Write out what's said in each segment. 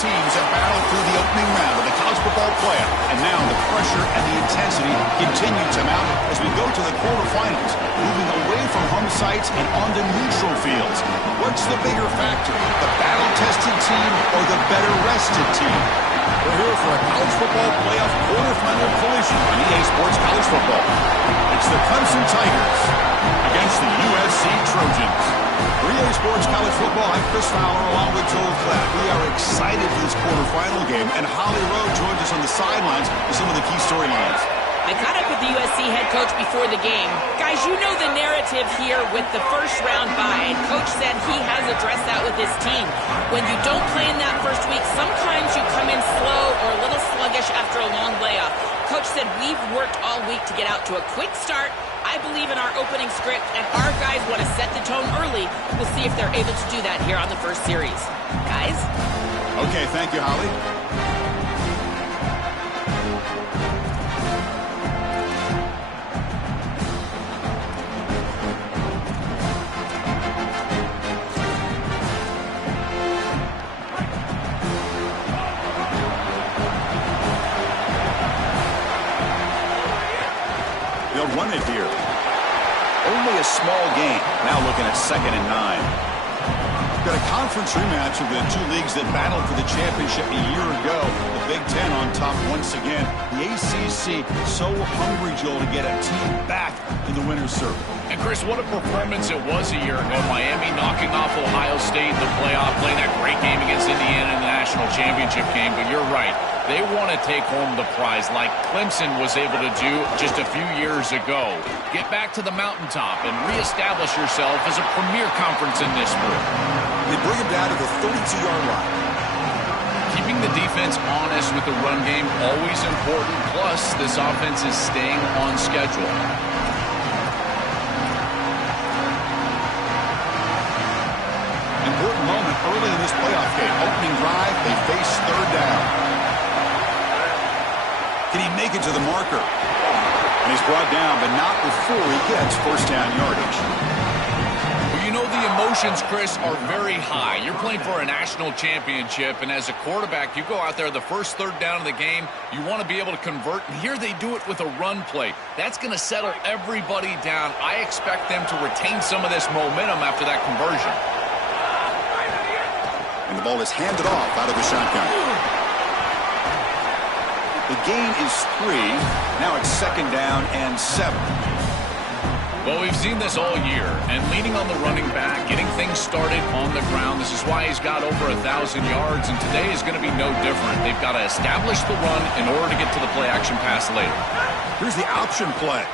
teams have battled through the opening round of the college football playoff, and now the pressure and the intensity continue to mount as we go to the quarterfinals, moving away from home sites and onto neutral fields. What's the bigger factor, the battle-tested team or the better-rested team? We're here for a college football playoff quarterfinal collision on EA Sports College Football. It's the Clemson Tigers against the USC Trojans. For EA Sports College Football, I'm Chris Fowler along with Joel Klatt. We are excited for this quarterfinal game, and Holly Rowe joins us on the sidelines with some of the key storylines. I caught up with the USC head coach before the game. Guys, you know the narrative here with the first round bye. Coach said he has addressed that with his team. When you don't play in that first week, sometimes you come in slow or a little sluggish after a long layoff. Coach said we've worked all week to get out to a quick start. I believe in our opening script, and our guys want to set the tone early. We'll see if they're able to do that here on the first series. Guys? Okay, thank you, Holly. They'll run it here. Only a small gain. Now looking at 2nd and 9. Got a conference rematch of the two leagues that battled for the championship a year ago. The Big Ten on top once again. The ACC so hungry, Joel, to get a team back in the winner's circle. And Chris, what a performance it was a year ago. Miami knocking off Ohio State in the playoff, playing that great game against Indiana in the national championship game. But you're right. They want to take home the prize like Clemson was able to do just a few years ago. Get back to the mountaintop and reestablish yourself as a premier conference in this sport. They bring it down to the 32-yard line. Keeping the defense honest with the run game, always important. Plus, this offense is staying on schedule. Important moment early in this playoff game. Opening drive, they face 3rd down. Can he make it to the marker? And he's brought down, but not before he gets first down yardage. Well, you know the emotions, Chris, are very high. You're playing for a national championship, and as a quarterback, you go out there the first 3rd down of the game, you want to be able to convert, and here they do it with a run play. That's going to settle everybody down. I expect them to retain some of this momentum after that conversion. And the ball is handed off out of the shotgun. The gain is 3. Now it's 2nd down and 7. Well, we've seen this all year, and leaning on the running back, getting things started on the ground. This is why he's got over 1,000 yards, and today is going to be no different. They've got to establish the run in order to get to the play-action pass later. Here's the option play.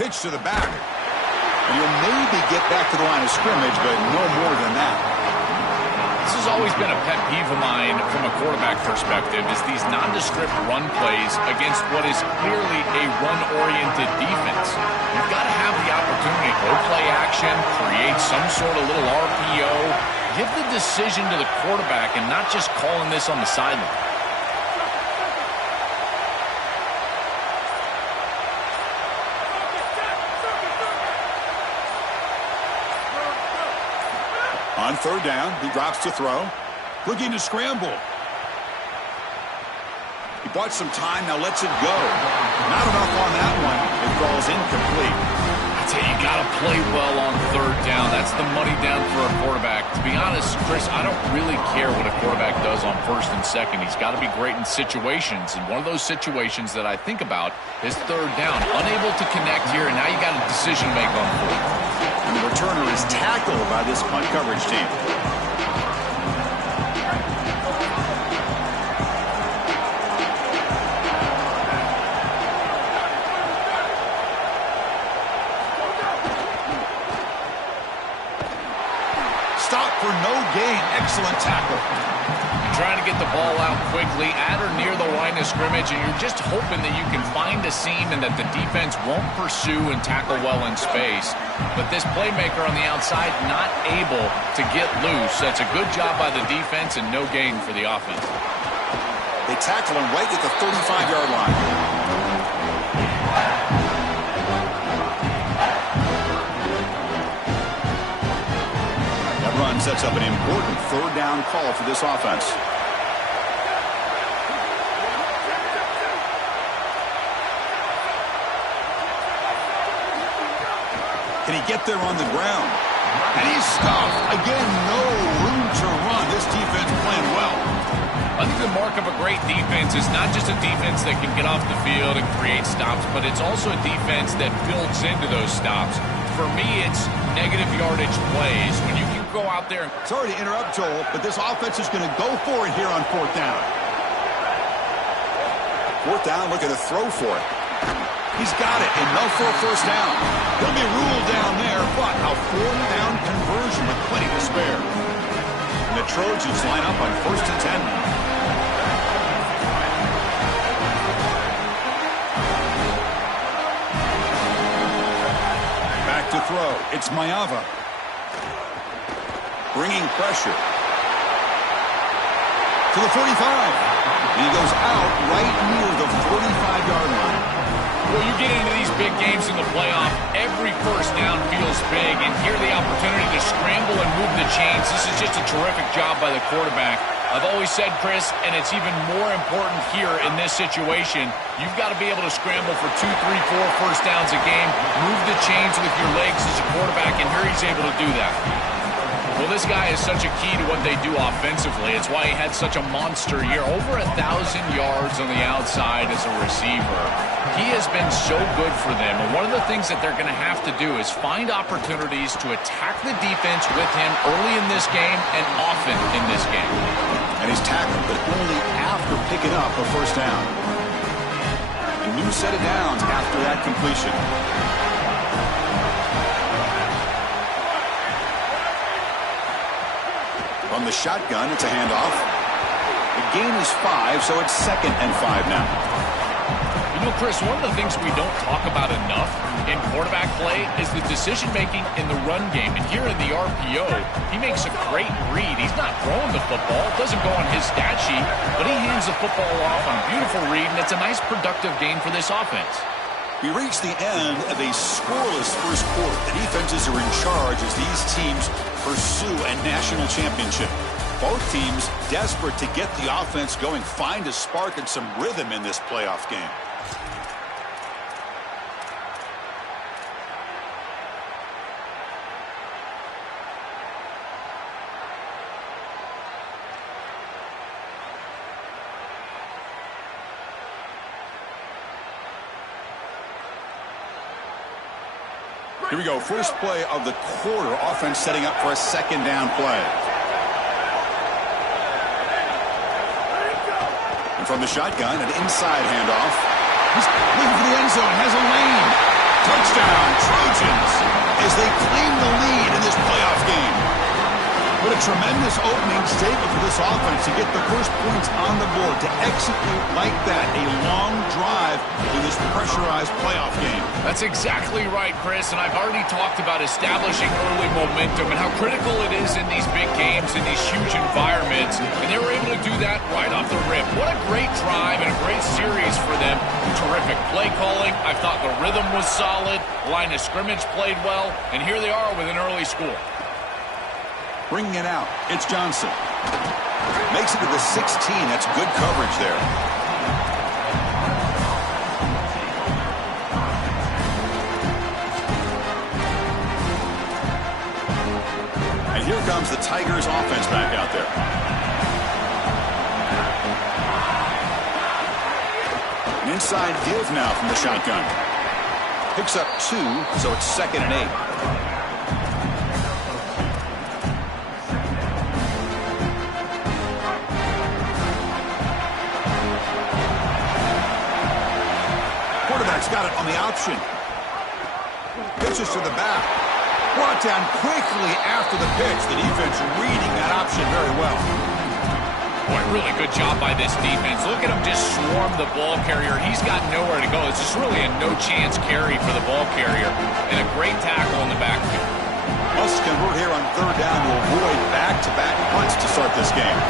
Pitch to the back. And you'll maybe get back to the line of scrimmage, but no more than that. This has always been a pet peeve of mine from a quarterback perspective, is these nondescript run plays against what is clearly a run-oriented defense. You've got to have the opportunity to play action, create some sort of little RPO, give the decision to the quarterback and not just calling this on the sideline. On 3rd down, he drops to throw. Looking to scramble. He bought some time, now lets it go. Not enough on that one. It falls incomplete. I tell you, you got to play well on 3rd down. That's the money down for a quarterback. To be honest, Chris, I don't really care what a quarterback does on 1st and 2nd. He's got to be great in situations. And one of those situations that I think about is 3rd down. Unable to connect here, and now you got a decision to make on 4th. And the returner is tackled by this punt coverage team. Stop for no gain. Excellent tackle. Trying to get the ball out quickly at or near the line of scrimmage, and you're just hoping that you can find a seam and that the defense won't pursue and tackle well in space. But this playmaker on the outside not able to get loose. That's a good job by the defense and no gain for the offense. They tackle him right at the 35-yard line. That run sets up an important third down call for this offense. Can he get there on the ground? And he's stopped. Again, no room to run. This defense playing well. I think the mark of a great defense is not just a defense that can get off the field and create stops, but it's also a defense that builds into those stops. For me, it's negative yardage plays. When you can go out there. Sorry to interrupt, Joel, but this offense is going to go for it here on fourth down. Fourth down, looking to throw for it. He's got it, enough for a first down. He'll be ruled down there, but a fourth down conversion with plenty to spare. And the Trojans line up on 1st and 10. To throw. It's Mayava. Bringing pressure. To the 45. And he goes out right near the 45-yard line. Well, you get into these big games in the playoff, every first down feels big, and here the opportunity to scramble and move the chains. This is just a terrific job by the quarterback. I've always said, Chris, and it's even more important here in this situation, you've got to be able to scramble for 2, 3, 4 first downs a game, move the chains with your legs as a quarterback, and here he's able to do that. Well, this guy is such a key to what they do offensively. It's why he had such a monster year, over 1,000 yards on the outside as a receiver. He has been so good for them, and one of the things that they're going to have to do is find opportunities to attack the defense with him early in this game and often in this game. And he's tackled, but only after picking up a first down. A new set of downs after that completion. From the shotgun, it's a handoff. The gain is 5, so it's 2nd and 5 now. You know, Chris, one of the things we don't talk about enough in quarterback play is the decision-making in the run game. And here in the RPO, he makes a great read. He's not throwing the football. It doesn't go on his stat sheet, but he hands the football off on a beautiful read, and it's a nice productive game for this offense. We reach the end of a scoreless first quarter. The defenses are in charge as these teams pursue a national championship. Both teams desperate to get the offense going, find a spark and some rhythm in this playoff game. Here we go. First play of the quarter. Offense setting up for a second down play. And from the shotgun, an inside handoff. He's looking for the end zone. Has a lane. Touchdown, Trojans, as they claim the lead in this playoff game. What a tremendous opening statement for this offense to get the first points on the board, to execute like that, a long drive in this pressurized playoff game. That's exactly right, Chris, and I've already talked about establishing early momentum and how critical it is in these big games, in these huge environments, and they were able to do that right off the rip. What a great drive and a great series for them. Terrific play calling. I thought the rhythm was solid, line of scrimmage played well, and here they are with an early score. Bringing it out, it's Johnson. Makes it to the 16. That's good coverage there. And here comes the Tigers offense back out there. An inside give now from the shotgun. Picks up 2, so it's 2nd and 8. Got it on the option. Pitches to the back. Brought down quickly after the pitch. The defense reading that option very well. Boy, really good job by this defense. Look at him just swarm the ball carrier. He's got nowhere to go. It's just really a no-chance carry for the ball carrier. And a great tackle in the backfield. Must convert here on third down to avoid back-to-back punts to start this game.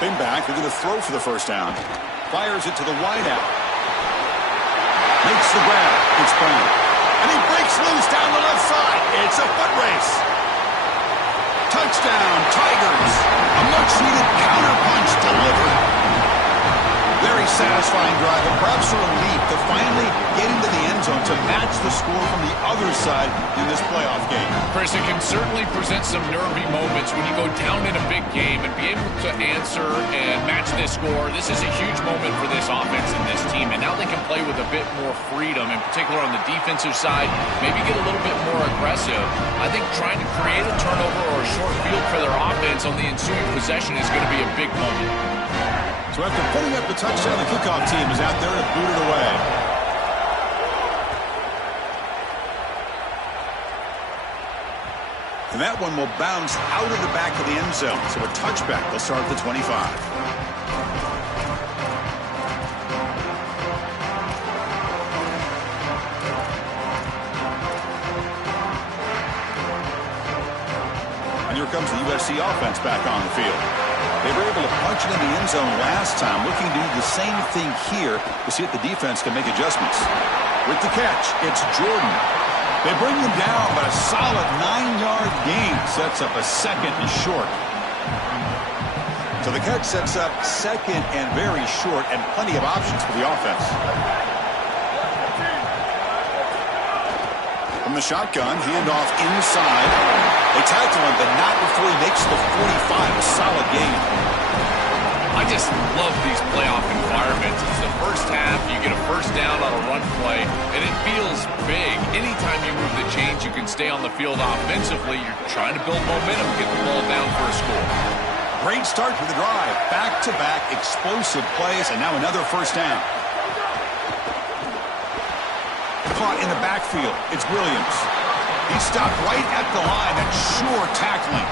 Stepping back, they're going to throw for the first down. Fires it to the wideout. Makes the grab. It's Brown. And he breaks loose down the left side. It's a foot race. Touchdown, Tigers. A much-needed counterpunch delivered. Very satisfying drive, and perhaps a relief to finally get into the end zone to match the score from the other side in this playoff game. Chris, it can certainly present some nervy moments when you go down in a big game and be able to answer and match this score. This is a huge moment for this offense and this team, and now they can play with a bit more freedom, in particular on the defensive side, maybe get a little bit more aggressive. I think trying to create a turnover or a short field for their offense on the ensuing possession is going to be a big moment. So after putting up the touchdown, the kickoff team is out there to boot it away. And that one will bounce out of the back of the end zone. So a touchback. They'll start at the 25. And here comes the USC offense back on the field. They were able to punch it in the end zone last time, looking to do the same thing here to see if the defense can make adjustments. With the catch, it's Jordan. They bring him down, but a solid 9-yard gain sets up a second and short. So the catch sets up second and very short, and plenty of options for the offense. From the shotgun, handoff inside. They tackle him, but not before he makes the 45. A solid gain. I just love these playoff environments. It's the first half, you get a first down on a run play, and it feels big. Anytime you move the chains, you can stay on the field offensively. You're trying to build momentum, get the ball down for a score. Great start to the drive. Back-to-back explosive plays, and now another first down. Caught in the backfield. It's Williams. He stopped right at the line. That's sure tackling.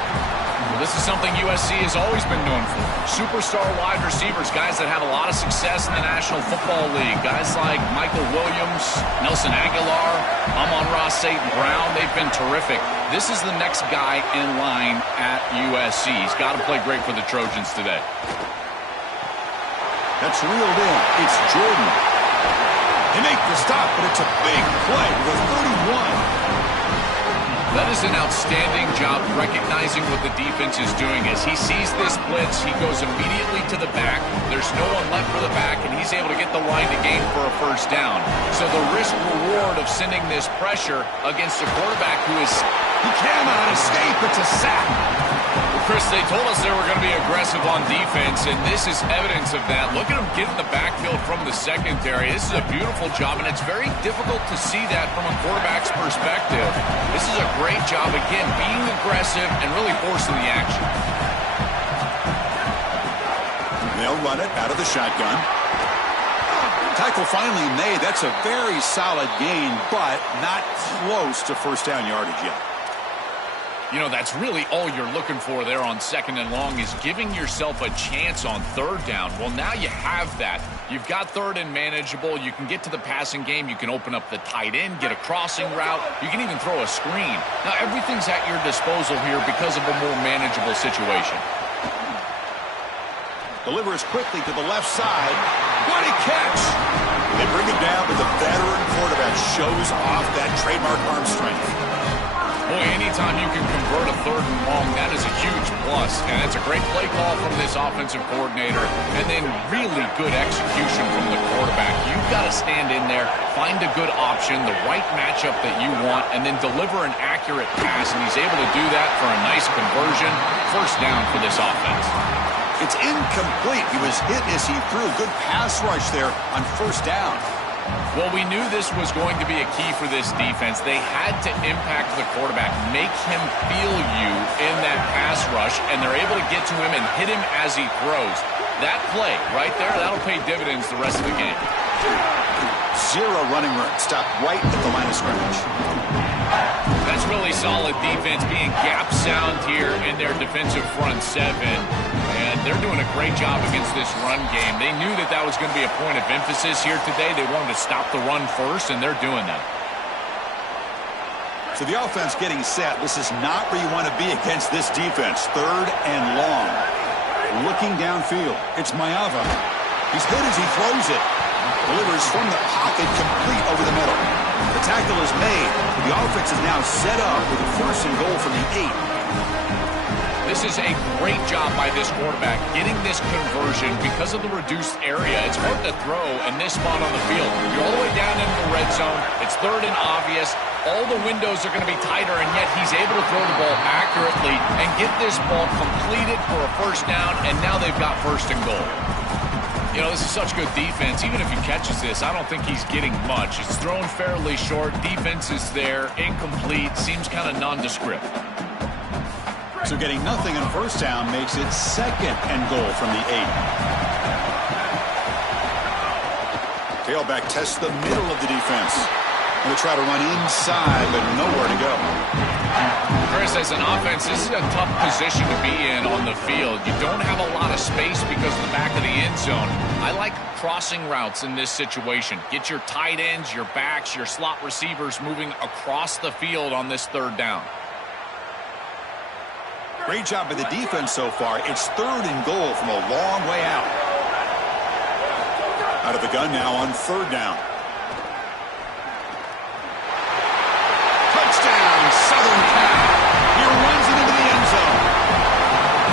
Well, this is something USC has always been known for. Superstar wide receivers, guys that have a lot of success in the National Football League. Guys like Michael Williams, Nelson Aguilar, Amon-Ra St. Brown, they've been terrific. This is the next guy in line at USC. He's got to play great for the Trojans today. That's reeled in. It's Jordan. They make the stop, but it's a big play with 31. That is an outstanding job recognizing what the defense is doing. As he sees this blitz, he goes immediately to the back. There's no one left for the back, and he's able to get the line to gain for a first down. So the risk-reward of sending this pressure against a quarterback who is... He cannot escape. It's a sack. Well, Chris, they told us they were going to be aggressive on defense, and this is evidence of that. Look at him get in the backfield from the secondary. This is a beautiful job, and it's very difficult to see that from a quarterback's perspective. This is a great job, again, being aggressive and really forcing the action. They'll run it out of the shotgun. Tackle finally made. That's a very solid gain, but not close to first down yardage yet. You know, that's really all you're looking for there on second and long is giving yourself a chance on third down. Well, now you have that. You've got third and manageable. You can get to the passing game. You can open up the tight end, get a crossing route. You can even throw a screen. Now, everything's at your disposal here because of a more manageable situation. Delivers quickly to the left side. What a catch! They bring him down, but the veteran quarterback shows off that trademark arm strength. Boy, anytime you can convert a third and long, that is a huge plus. And it's a great play call from this offensive coordinator. And then really good execution from the quarterback. You've got to stand in there, find a good option, the right matchup that you want, and then deliver an accurate pass. And he's able to do that for a nice conversion. First down for this offense. It's incomplete. He was hit as he threw. Good pass rush there on first down. Well, we knew this was going to be a key for this defense. They had to impact the quarterback, make him feel you in that pass rush, and they're able to get to him and hit him as he throws. That play right there, that'll pay dividends the rest of the game. Zero running room. Stopped right at the line of scrimmage. That's really solid defense, being gap sound here in their defensive front seven. And they're doing a great job against this run game. They knew that that was going to be a point of emphasis here today. They wanted to stop the run first, and they're doing that. So the offense getting set. This is not where you want to be against this defense. Third and long. Looking downfield, it's Maeva. He's hit as he throws it. Delivers from the pocket, complete over the middle. The tackle is made. The offense is now set up with a 1st and goal from the 8. This is a great job by this quarterback getting this conversion because of the reduced area. It's hard to throw in this spot on the field. You're all the way down into the red zone. It's 3rd and obvious. All the windows are going to be tighter, and yet he's able to throw the ball accurately and get this ball completed for a 1st down, and now they've got 1st and goal. You know, this is such good defense. Even if he catches this, I don't think he's getting much. It's thrown fairly short. Defense is there. Incomplete. Seems kind of nondescript. So getting nothing on 1st down makes it 2nd and goal from the 8. Tailback tests the middle of the defense. They'll try to run inside, but nowhere to go. Chris, as an offense, this is a tough position to be in on the field. You don't have a lot of space because of the back of the end zone. I like crossing routes in this situation. Get your tight ends, your backs, your slot receivers moving across the field on this 3rd down. Great job by the defense so far. It's 3rd and goal from a long way out. Out of the gun now on 3rd down. Touchdown, Southern Cal. He runs it into the end zone.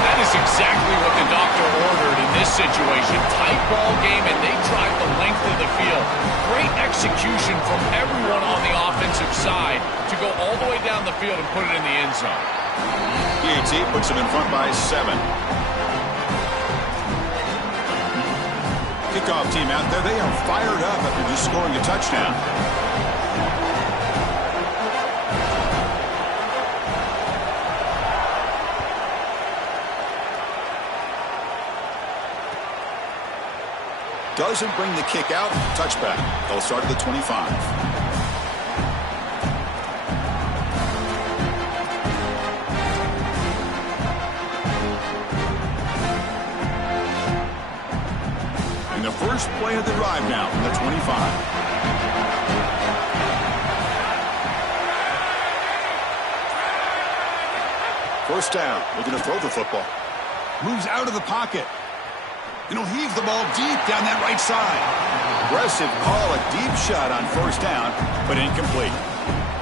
That is exactly what the doctor ordered in this situation. Tight ball game, and they drive the length of the field. Great execution from everyone on the offensive side to go all the way down the field and put it in the end zone. PAT puts him in front by 7. Kickoff team out there. They are fired up after just scoring a touchdown. Doesn't bring the kick out. Touchback. They'll start at the 25. The first play of the drive now from the 25. First down. Looking to throw the football. Moves out of the pocket. And he'll heave the ball deep down that right side. Aggressive call, a deep shot on 1st down, but incomplete.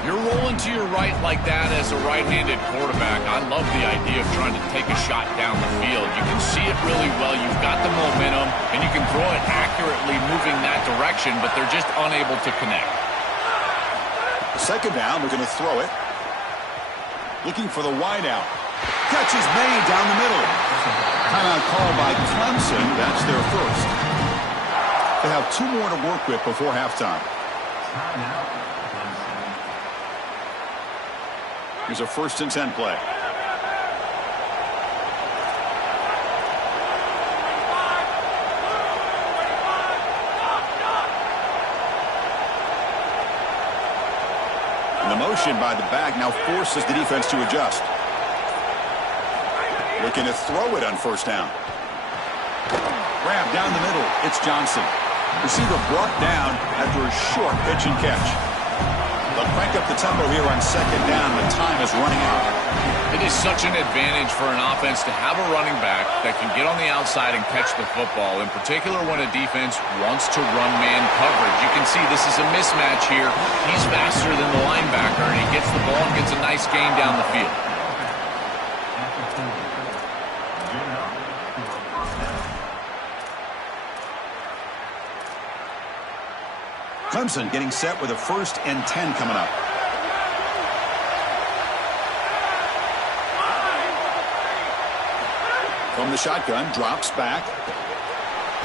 You're rolling to your right like that as a right-handed quarterback. I love the idea of trying to take a shot down the field. You can see it really well. You've got the momentum, and you can throw it accurately moving that direction, but they're just unable to connect. 2nd down, we're going to throw it. Looking for the wideout. Catch is made down the middle. Timeout called by Clemson. That's their 1st. They have 2 more to work with before halftime. Here's a 1st and 10 play. And the motion by the back now forces the defense to adjust. Looking to throw it on 1st down. Grab down the middle. It's Johnson. Receiver brought down after a short pitch and catch. They'll crank up the tempo here on 2nd down. The time is running out. It is such an advantage for an offense to have a running back that can get on the outside and catch the football, in particular when a defense wants to run man coverage. You can see this is a mismatch here. He's faster than the linebacker, and he gets the ball and gets a nice gain down the field. Clemson getting set with a 1st and 10 coming up. From the shotgun, drops back.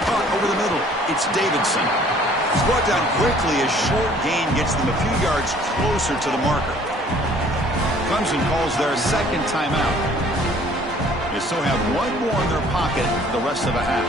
Caught over the middle. It's Davidson. He's brought down quickly as short gain gets them a few yards closer to the marker. Clemson calls their 2nd timeout. They still have 1 more in their pocket the rest of the half.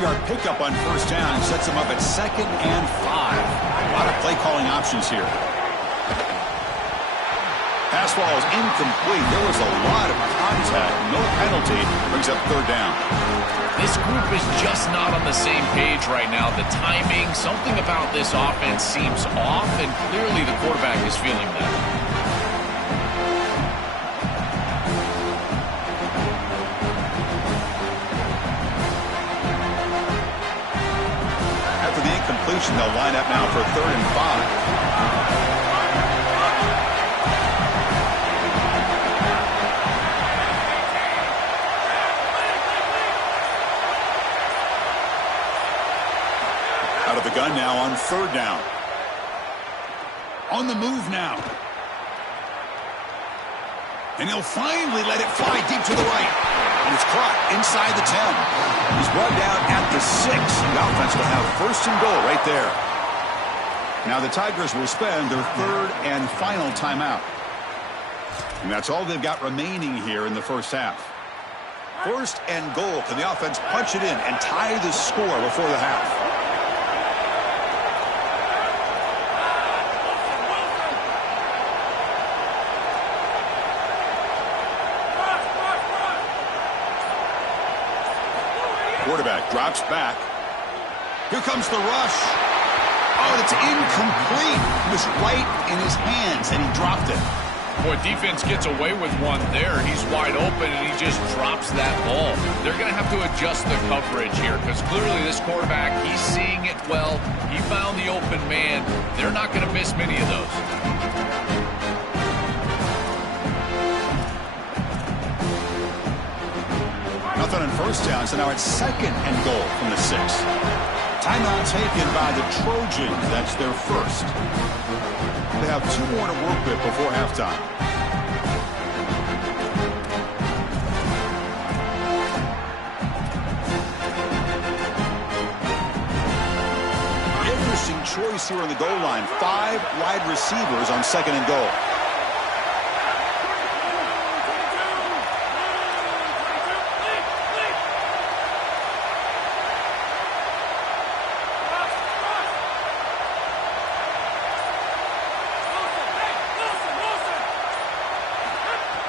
Yard pickup on 1st down sets him up at 2nd and 5. A lot of play calling options here. Pass ball is incomplete. There was a lot of contact. No penalty. Brings up third down. This group is just not on the same page right now. The timing, something about this offense seems off, and clearly the quarterback is feeling that. After the incompletion, they'll line up now for 3rd and 5. Out of the gun now on 3rd down. On the move now. And he'll finally let it fly deep to the right. And it's caught inside the 10. He's brought down at the 6. The offense will have 1st and goal right there. Now the Tigers will spend their 3rd and final timeout. And that's all they've got remaining here in the first half. 1st and goal. Can the offense punch it in and tie the score before the half? Quarterback drops back. Here comes the rush. Oh, it's incomplete. It was right in his hands, and he dropped it. Boy, defense gets away with one there. He's wide open, and he just drops that ball. They're going to have to adjust the coverage here because clearly this quarterback, he's seeing it well. He found the open man. They're not going to miss many of those. Nothing on 1st down, so now it's 2nd and goal from the 6. Timeout taken by the Trojans. That's their 1st. They have 2 more to work with before halftime. Interesting choice here on the goal line. 5 wide receivers on 2nd and goal.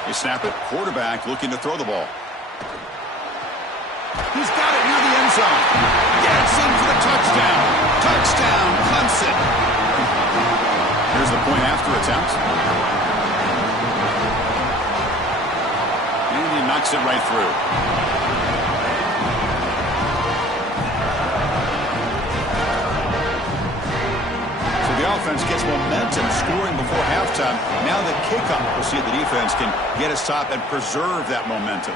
They snap it. Quarterback looking to throw the ball. He's got it near the end zone. Gets in for the touchdown. Touchdown, Clemson. Here's the point after attempt. And he knocks it right through. The offense gets momentum scoring before halftime. Now the kickoff. We'll see if the defense can get a stop and preserve that momentum.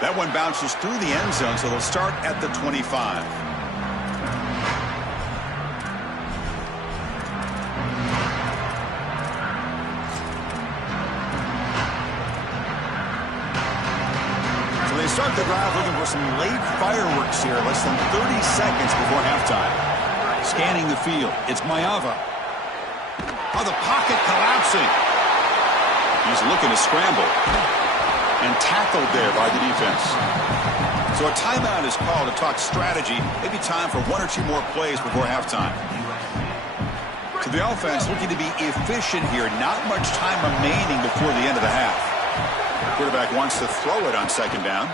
That one bounces through the end zone, so they'll start at the 25. So they start the drive looking for some late fireworks here, less than 30 seconds before halftime. Scanning the field. It's Mayava. Oh, the pocket collapsing. He's looking to scramble. And tackled there by the defense. So a timeout is called to talk strategy. Maybe time for 1 or 2 more plays before halftime. So the offense looking to be efficient here. Not much time remaining before the end of the half. Quarterback wants to throw it on 2nd down.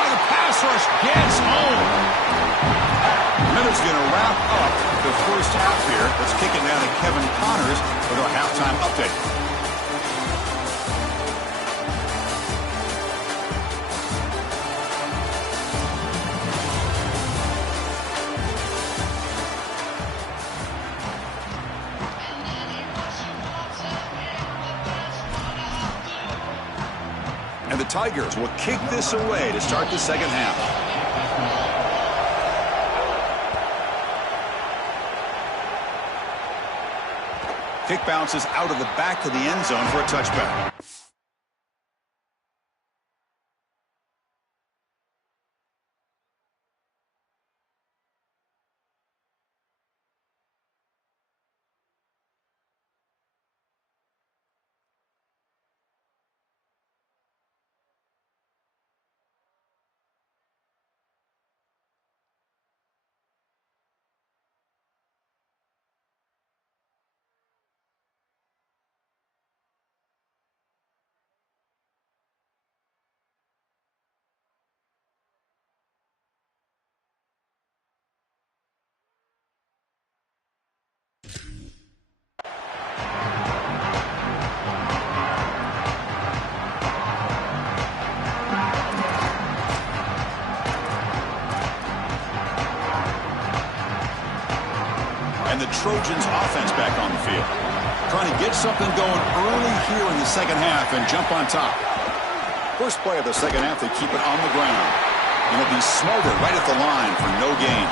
Oh, the pass rush gets home. Miller's going to wrap up the first half here. Let's kick it down to Kevin Connors with our halftime update. And the Tigers will kick this away to start the second half. Kick bounces out of the back of the end zone for a touchback. Trojans offense back on the field. Trying to get something going early here in the second half and jump on top. First play of the second half, they keep it on the ground. And they'll be smarter right at the line for no gain.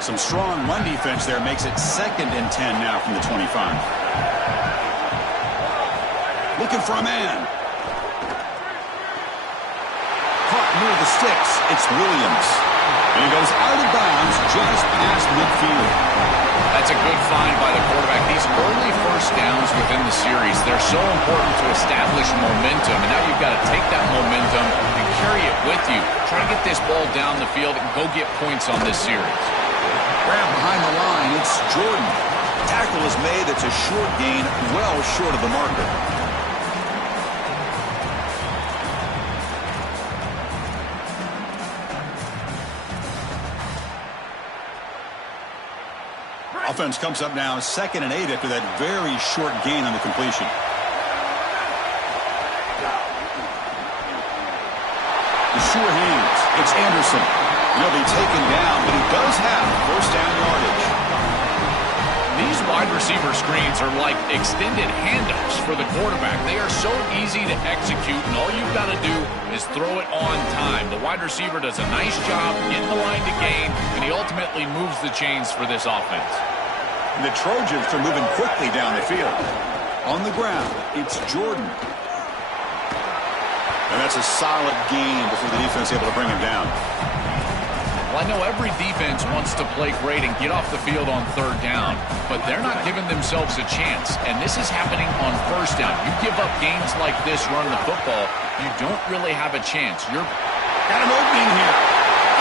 Some strong run defense there makes it 2nd and 10 now from the 25. Looking for a man. Caught near the sticks. It's Williams. And he goes out of bounds just past midfield. That's a good find by the quarterback. These early first downs within the series, they're so important to establish momentum. And now you've got to take that momentum and carry it with you. Try to get this ball down the field and go get points on this series. Grab behind the line. It's Jordan. Tackle is made. It's a short gain, well short of the marker. Offense comes up now 2nd and 8 after that very short gain on the completion. The sure hands. It's Anderson. He'll be taken down, but he does have first down yardage. These wide receiver screens are like extended handoffs for the quarterback. They are so easy to execute, and all you've got to do is throw it on time. The wide receiver does a nice job getting the line to gain, and he ultimately moves the chains for this offense. And the Trojans are moving quickly down the field. On the ground, it's Jordan. And that's a solid gain before the defense is able to bring him down. Well, I know every defense wants to play great and get off the field on 3rd down, but they're not giving themselves a chance, and this is happening on 1st down. You give up games like this running the football, you don't really have a chance. You're got an opening here.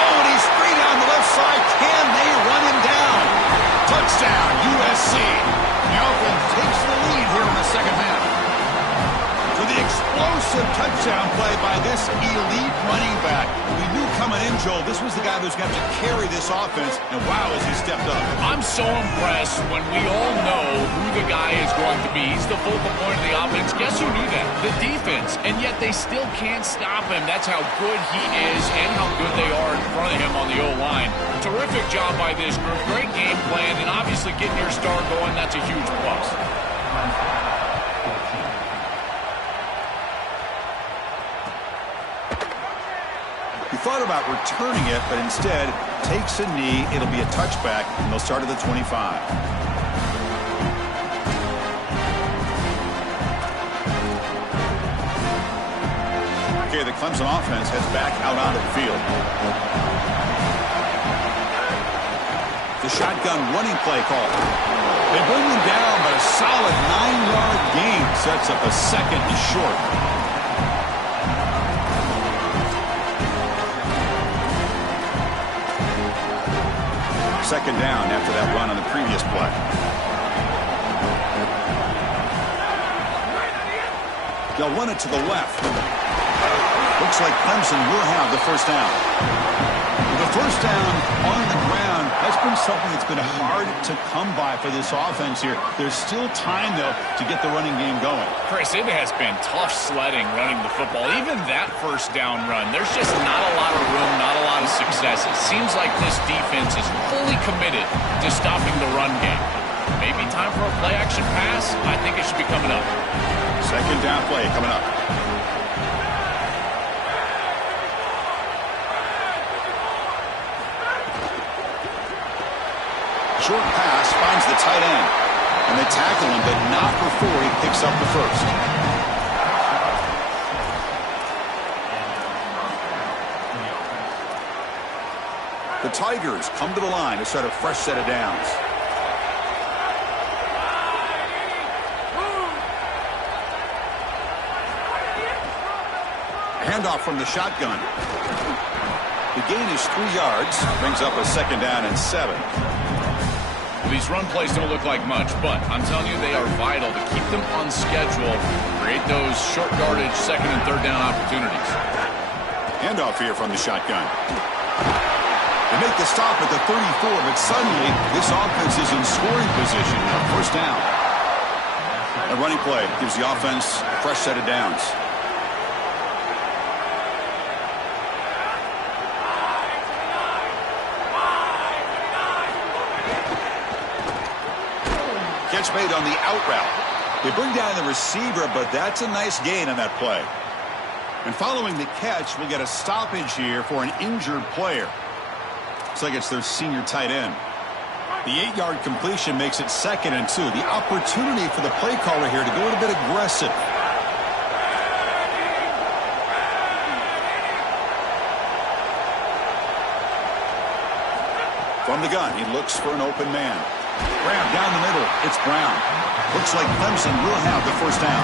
Oh, and he's free down the left side. Can they run him down? Touchdown, USC. The offense takes the lead here in the second half. For the explosive touchdown play by this elite running back. We knew coming in, Joel, this was the guy who's going to have to carry this offense, and wow, has he stepped up. I'm so impressed when we all know who the guy is going to be. He's the focal point of the offense. Guess who knew that? The defense, and yet they still can't stop him. That's how good he is and how good they are in front of him on the O-line. Terrific job by this group. Great game plan, and obviously getting your star going, that's a huge plus. He thought about returning it, but instead takes a knee. It'll be a touchback, and they'll start at the 25. Okay, the Clemson offense heads back out onto the field. The shotgun running play call. They bring him down, but a solid 9-yard gain sets up a 2nd and short. Second down after that run on the previous play. They'll run it to the left. Looks like Clemson will have the first down. The first down on the ground has been something that's been hard to come by for this offense here. There's still time, though, to get the running game going. Chris, it has been tough sledding running the football. Even that first down run, there's just not a lot of room, not a lot of success. It seems like this defense is fully committed to stopping the run game. Maybe time for a play-action pass? I think it should be coming up. Second down play coming up. Short pass finds the tight end. And they tackle him, but not before he picks up the first. The Tigers come to the line to start a fresh set of downs. Handoff from the shotgun. The gain is 3 yards. Brings up a 2nd down and 7. These run plays don't look like much, but I'm telling you, they are vital to keep them on schedule, create those short yardage 2nd and 3rd down opportunities. Handoff here from the shotgun. They make the stop at the 34, but suddenly this offense is in scoring position. Now first down. A running play gives the offense a fresh set of downs. Catch made on the out route. They bring down the receiver, but that's a nice gain on that play. And following the catch, we'll get a stoppage here for an injured player. Looks like it's their senior tight end. The 8-yard completion makes it 2nd and 2. The opportunity for the play caller here to go a little bit aggressive. From the gun, he looks for an open man. Brown down the middle. It's Brown. Looks like Clemson will have the first down.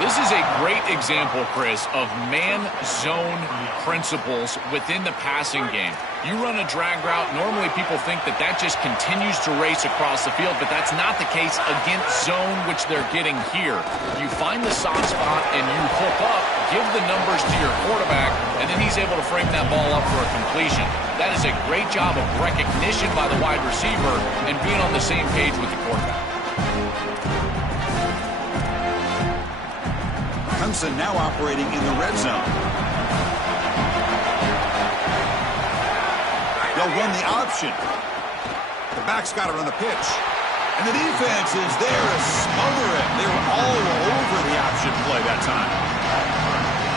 This is a great example, Chris, of man-zone principles within the passing game. You run a drag route, normally people think that that just continues to race across the field, but that's not the case against zone, which they're getting here. You find the soft spot and you hook up, give the numbers to your quarterback, and then he's able to frame that ball up for a completion. That is a great job of recognition by the wide receiver and being on the same page with the quarterback. Clemson now operating in the red zone. They'll run the option. The back's got it on the pitch. And the defense is there to smother it. They were all over the option play that time.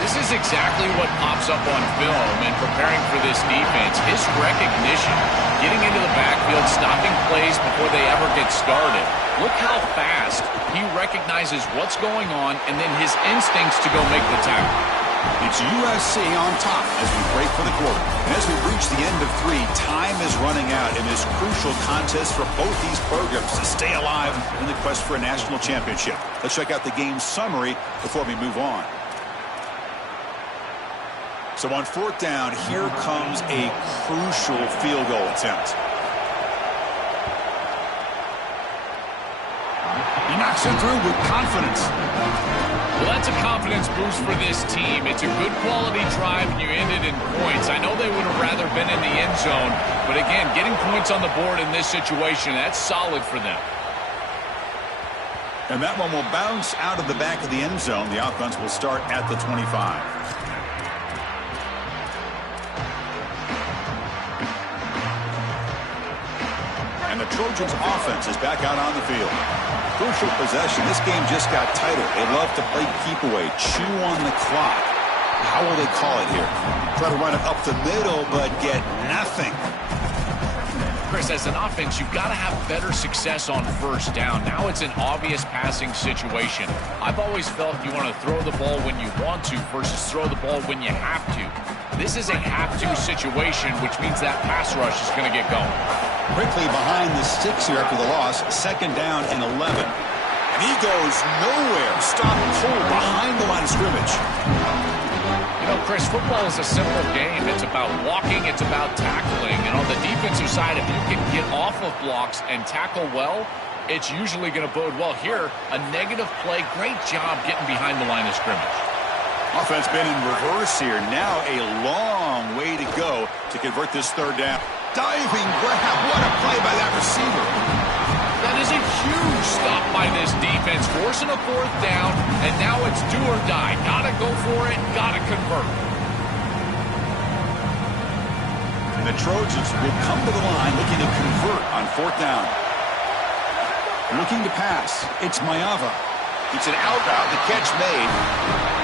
This is exactly what pops up on film in preparing for this defense. His recognition, getting into the backfield, stopping plays before they ever get started. Look how fast he recognizes what's going on and then his instincts to go make the tackle. It's USC on top as we break for the quarter. And as we reach the end of 3, time is running out in this crucial contest for both these programs to stay alive in the quest for a national championship. Let's check out the game summary before we move on. So on 4th down, here comes a crucial field goal attempt. He knocks it through with confidence. Well, that's a confidence boost for this team. It's a good quality drive, and you ended in points. I know they would have rather been in the end zone, but again, getting points on the board in this situation, that's solid for them. And that one will bounce out of the back of the end zone. The offense will start at the 25. And the Trojans' offense is back out on the field. Crucial possession. This game just got tighter. They love to play keep away, chew on the clock. How will they call it here? Try to run it up the middle, but get nothing. Chris, as an offense, you've got to have better success on 1st down. Now it's an obvious passing situation. I've always felt you want to throw the ball when you want to versus throw the ball when you have to. This is a have-to situation, which means that pass rush is going to get going. Quickly behind the sticks here after the loss. 2nd down and 11. And he goes nowhere. Stop cold behind the line of scrimmage. You know, Chris, football is a simple game. It's about walking. It's about tackling. And on the defensive side, if you can get off of blocks and tackle well, it's usually going to bode well. Here, a negative play. Great job getting behind the line of scrimmage. Offense been in reverse here. Now a long way to go to convert this 3rd down. Diving grab. What a play by that receiver. That is a huge stop by this defense, forcing a 4th down, and now it's do or die. Gotta go for it, gotta convert. And the Trojans will come to the line looking to convert on 4th down. Looking to pass. It's Mayava. It's an out route. The catch made.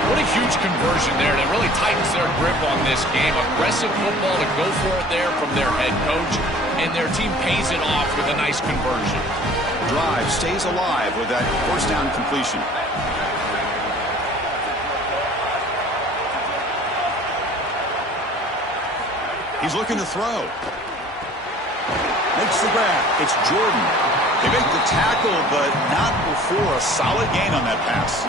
What a huge conversion there. That really tightens their grip on this game. Aggressive football to go for it there from their head coach. And their team pays it off with a nice conversion. Drive stays alive with that 1st down completion. He's looking to throw. Makes the grab. It's Jordan. They make the tackle, but not before a solid gain on that pass.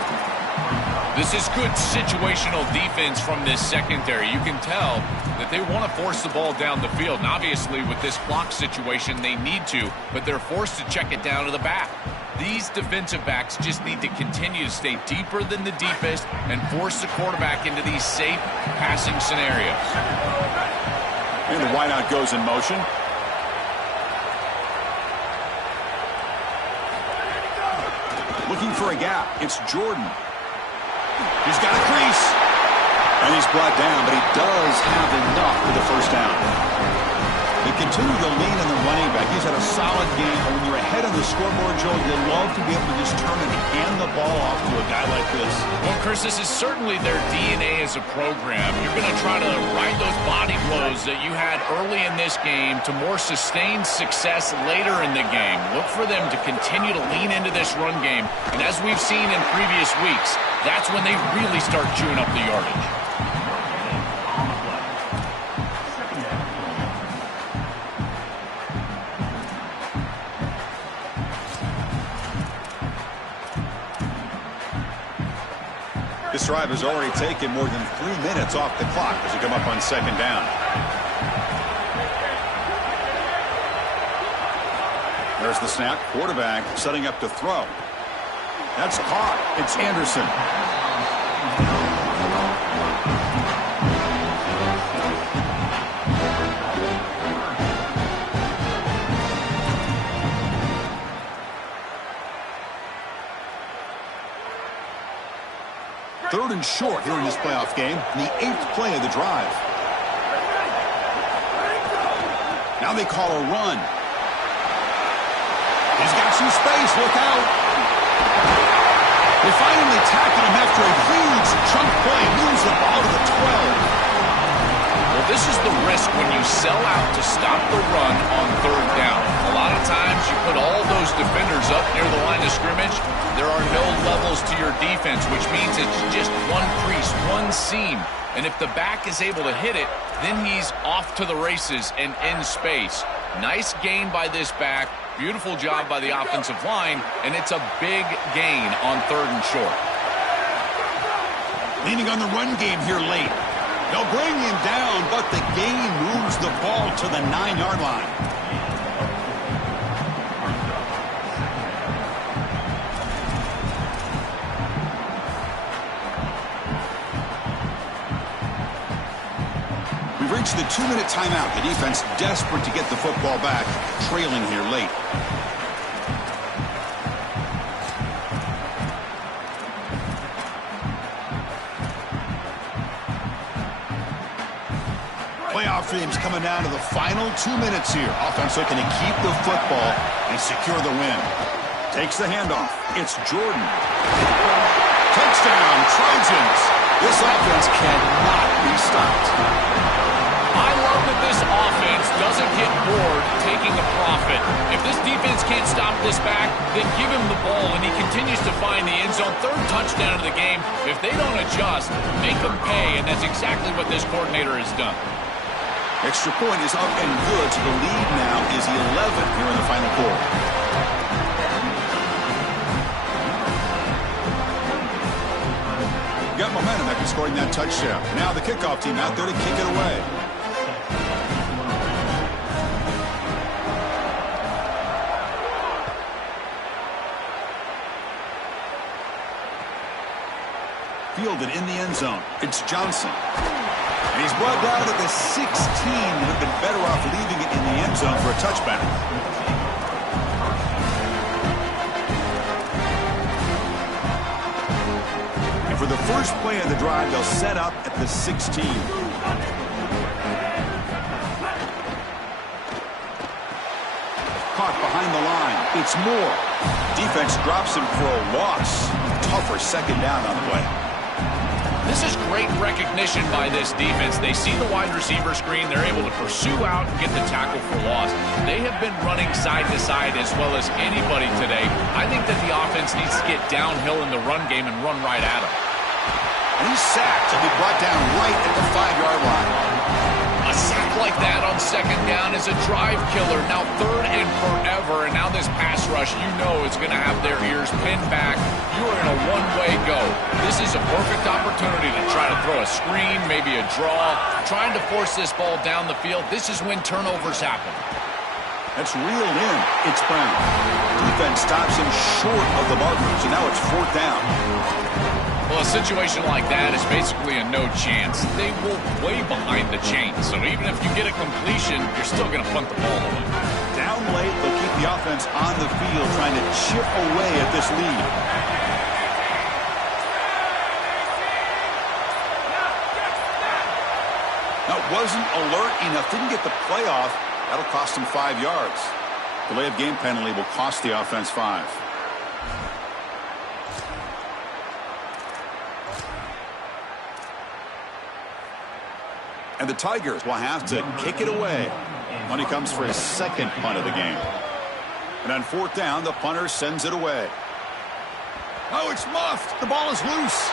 This is good situational defense from this secondary. You can tell that they want to force the ball down the field. And obviously, with this block situation, they need to, but they're forced to check it down to the back. These defensive backs just need to continue to stay deeper than the deepest and force the quarterback into these safe passing scenarios. And the wideout goes in motion. Looking for a gap. It's Jordan. He's got a crease. And he's brought down, but he does have enough for the 1st down. The They continue to lean on the running back. He's had a solid game. And when you're ahead on the scoreboard, Joe, you love to be able to just turn and hand the ball off to a guy like this. Well, Chris, this is certainly their DNA as a program. You're going to try to ride those body blows that you had early in this game to more sustained success later in the game. Look for them to continue to lean into this run game. And as we've seen in previous weeks, that's when they really start chewing up the yardage. This drive has already taken more than 3 minutes off the clock as we come up on second down. There's the snap. Quarterback setting up to throw. That's caught. It's Anderson. Third and short here in this playoff game, the 8th play of the drive. Now they call a run. He's got some space. Look out. They finally tackle him after a huge chunk play. Moves the ball to the 12. Well, this is the risk when you sell out to stop the run on third down. A lot of times you put all those defenders up near the line of scrimmage. There are no levels to your defense, which means it's just one crease, one seam. And if the back is able to hit it, then he's off to the races and in space. Nice gain by this back. Beautiful job by the offensive line. And it's a big gain on third and short. Leaning on the run game here late. They'll bring him down, but the gain moves the ball to the 9-yard line. We've reached the 2-minute timeout. The defense desperate to get the football back, trailing here late. Playoff dreams coming down to the final 2 minutes here. Offense looking to keep the football and secure the win. Takes the handoff. It's Jordan. Touchdown, Trojans. This offense cannot be stopped. I love that this offense doesn't get bored taking a profit. If this defense can't stop this back, then give him the ball, and he continues to find the end zone. Third touchdown of the game. If they don't adjust, make them pay, and that's exactly what this coordinator has done. Extra point is up and good, so the lead now is 11 here in the final quarter. Got momentum after scoring that touchdown. Now the kickoff team out there to kick it away. Fielded in the end zone. It's Johnson. And he's brought down at the 16. Would have been better off leaving it in the end zone for a touchback. And for the first play of the drive, they'll set up at the 16. Caught behind the line. It's Moore. Defense drops him for a loss. Tougher second down on the way. This is great recognition by this defense. They see the wide receiver screen. They're able to pursue out and get the tackle for loss. They have been running side to side as well as anybody today. I think that the offense needs to get downhill in the run game and run right at him. And he's sacked to be brought down right at the 5-yard line. A sack like that on second down is a drive killer. Now third and forever, and now this pass rush, you know it's going to have their ears pinned back. You are in a one-way go. This is a perfect opportunity to try to throw a screen, maybe a draw, trying to force this ball down the field. This is when turnovers happen. That's reeled in. It's Brown. Defense stops him short of the marker, so now it's fourth down. Well, a situation like that is basically a no chance. They will way behind the chain, so even if you get a completion, you're still going to punt the ball away. Down late, they'll keep the offense on the field, trying to chip away at this lead. Now, wasn't alert enough, didn't get the play off, That'll cost him 5 yards. Delay of game penalty will cost the offense 5. And the Tigers will have to kick it away when he comes for his second punt of the game. And on 4th down, the punter sends it away. Oh, it's muffed. The ball is loose.